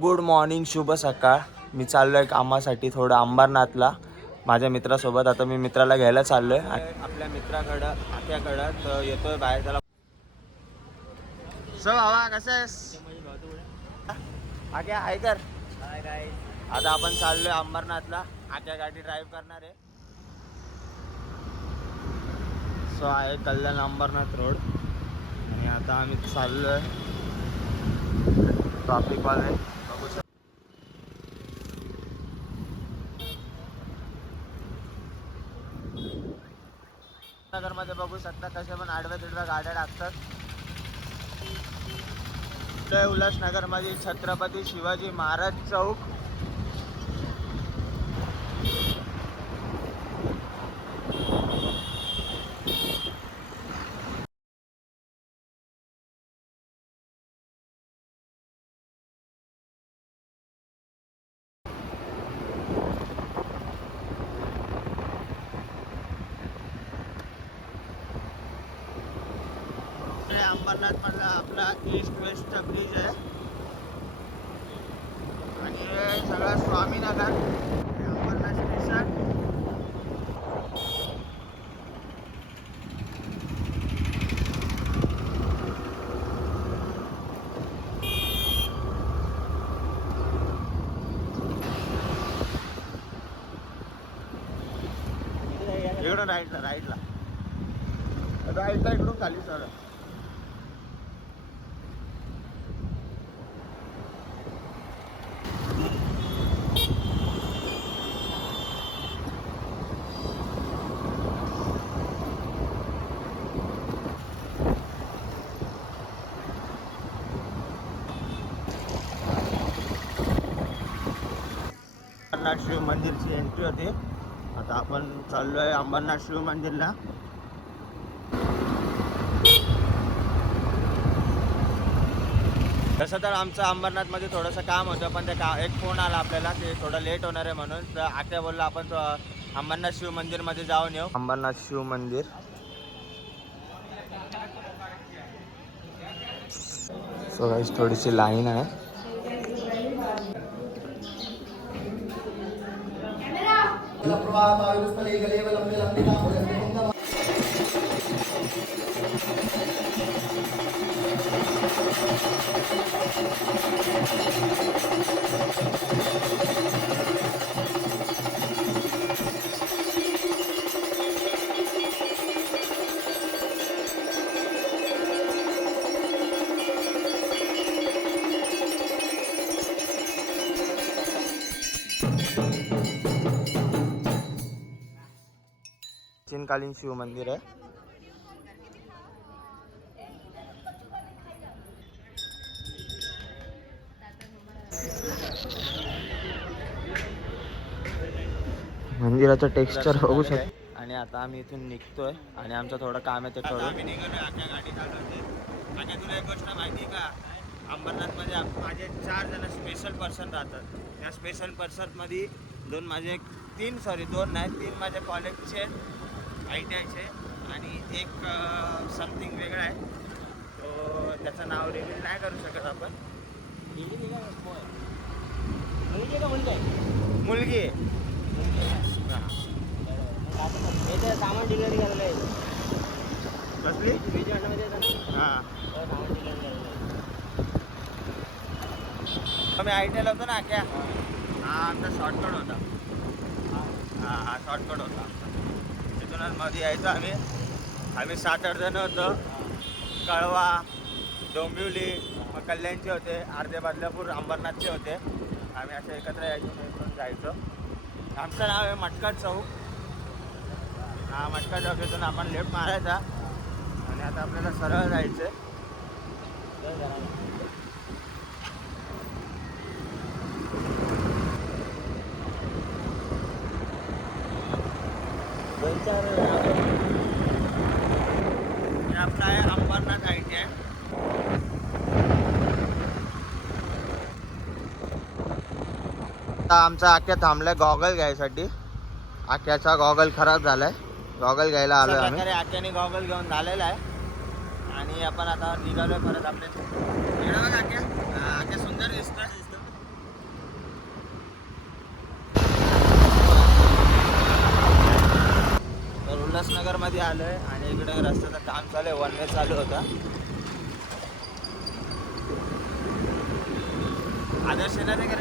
Good morning, शुभ सकाळ. मी चाललोय कामासाठी थोडं अंबरनाथला माझ्या मित्रासोबत. आता मी मित्राला घ्यायला चाललोय आपल्या मित्राकडं आत्याकडं. तर येतोय बाहेर त्याला. सो हवा कसं आहेस? आक्या हाय कर. आता आपण चाललोय अंबरनाथला. आक्या गाडी ड्राईव्ह करणार आहे. सो आहे कल्याण अंबरनाथ रोड आणि आता आम्ही चाललोय. ट्रॅफिक वाले बघू शकतो. नगरमध्ये बघू शकता कसे पण आडव्या तिडव्या गाड्या टाकतात. उल्हासनगरमध्ये छत्रपती शिवाजी महाराज चौक. अंबरनाथ मधला आपला ईस्ट वेस्ट ब्रिज आहे आणि हे सगळं स्वामीनगर अंबरनाथ स्टेशन. इकडून राईटला इकडून खाली सर. अंबरनाथ शिव मंदिरची एंट्री होती. आता आपण चाललोय अंबरनाथ शिव मंदिरला. तसं तर आमचं अंबरनाथमध्ये थोडंसं काम होतं, पण ते एक फोन आला आपल्याला की थोडं लेट होणार आहे म्हणून. तर आत्या बोलला आपण अंबरनाथ शिव मंदिरमध्ये जाऊन येऊ. अंबरनाथ शिव मंदिर थोडीशी लाईन आहे. प्राचीनकालीन शिव मंदिर आहे. मंदिराचं टेक्स्चर बघू शकतो. आणि आता आम्ही इथून निघतोय आणि आमचं थोडं काम आहे ते करू. आम्ही निघालोय. आख्या गाडी चालवते. आणि तुला एक गोष्ट माहिती का, अंबरनाथमध्ये माझे 4 जण स्पेशल पर्सन राहतात. त्या स्पेशल पर्सनमध्ये दोन नाही 3 माझ्या कॉलेजचे ITIचे आणि एक समथिंग वेगळा आहे. तो त्याचं नाव रिव्हील नाही करू शकत आपण. मुलगी आहे. सामान डिलिव्हरी करायला आहे. कसली? हां आम्ही ITIला होतो ना क्या. हा आमचा शॉर्टकट होता. हा शॉर्टकट होता. तिथूनच मध्ये यायचं आम्ही 7-8 जण होतो. कळवा, डोंबिवली, मग कल्याणचे होते, अर्धे बदलापूर, अंबरनाथचे होते. आम्ही असं एकत्र यायचो, इथून जायचो. आमचं नाव आहे मटका चौक. हा मटका चौक. इथून आपण लेफ्ट मारायचा आणि आता आपल्याला सरळ जायचं आहे. आपला आहे अंबरनाथ ITI. आता आमचा आख्या थांबलाय गॉगल घ्यायसाठी. आख्याचा गॉगल खराब झालाय. गॉगल घ्यायला आलोय आम्ही. आख्याने गॉगल घेऊन झालेला आहे आणि आपण आता निघालोय परत आपल्या. आख्या सुंदर दिसतोय. मध्ये आलोय आणि इकडे रस्त्याचं काम चालू आहे, वन वे चालू होता. आदर्श नाही का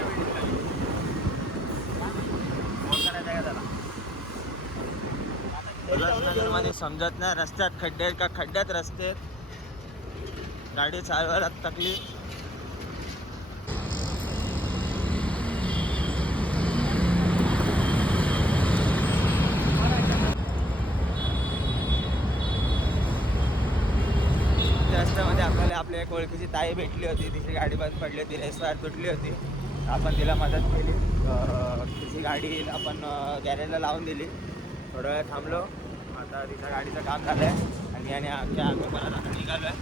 उल्हासनगर मध्ये समजत नाही, रस्त्यात खड्डे आहेत का खड्ड्यात रस्ते आहेत, गाडी चालवायला तकलीफ. रस्त्यामध्ये आपल्याला आपल्या एक ओळखीची ताई भेटली होती, तिची गाडी बंद पडली होती, रेसवायर तुटली होती. आपण तिला मदत केली, तिची गाडी आपण गॅरेजला लावून दिली. थोडा वेळ थांबलो, आता तिच्या गाडीचं काम झालं आहे आणि आम्ही परत आता निघालो आहे.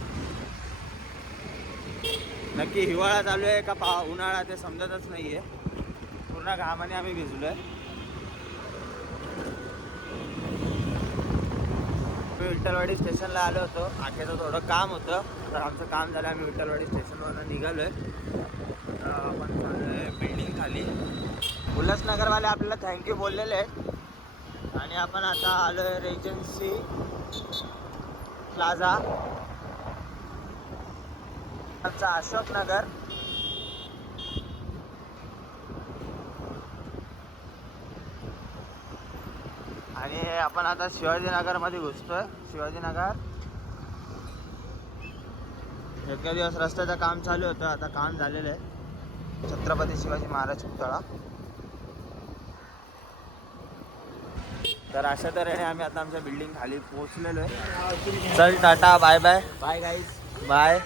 नक्की हिवाळा चालू आहे का उन्हाळा ते समजतच नाही आहे, पूर्ण घामाने आम्ही भिजलो आहे. मी विठ्ठलवाडी स्टेशनला आलो होतो, आखेचं थोडं काम होतं, तर आमचं काम झालं. आम्ही विठ्ठलवाडी स्टेशनवरून निघालो आहे. आपण चाललो आहे बिल्डिंग खाली. उल्हासनगरवाले आपल्याला थँक्यू बोललेले आहेत आणि आपण आता आलो आहे रेजन्सी प्लाझा, आमचा अशोकनगर. आणि आपण आता शिवाजीनगरमध्ये घुसतोय. शिवाजीनगर एका दिवस रस्त्याचं काम चालू होतं, आता काम झालेलं आहे. छत्रपती शिवाजी महाराज पुतळा. तर अशा तऱ्हेने आम्ही आता आमच्या बिल्डिंग खाली पोहोचलेलो आहे. चल tata, bye bye. Bye guys. Bye.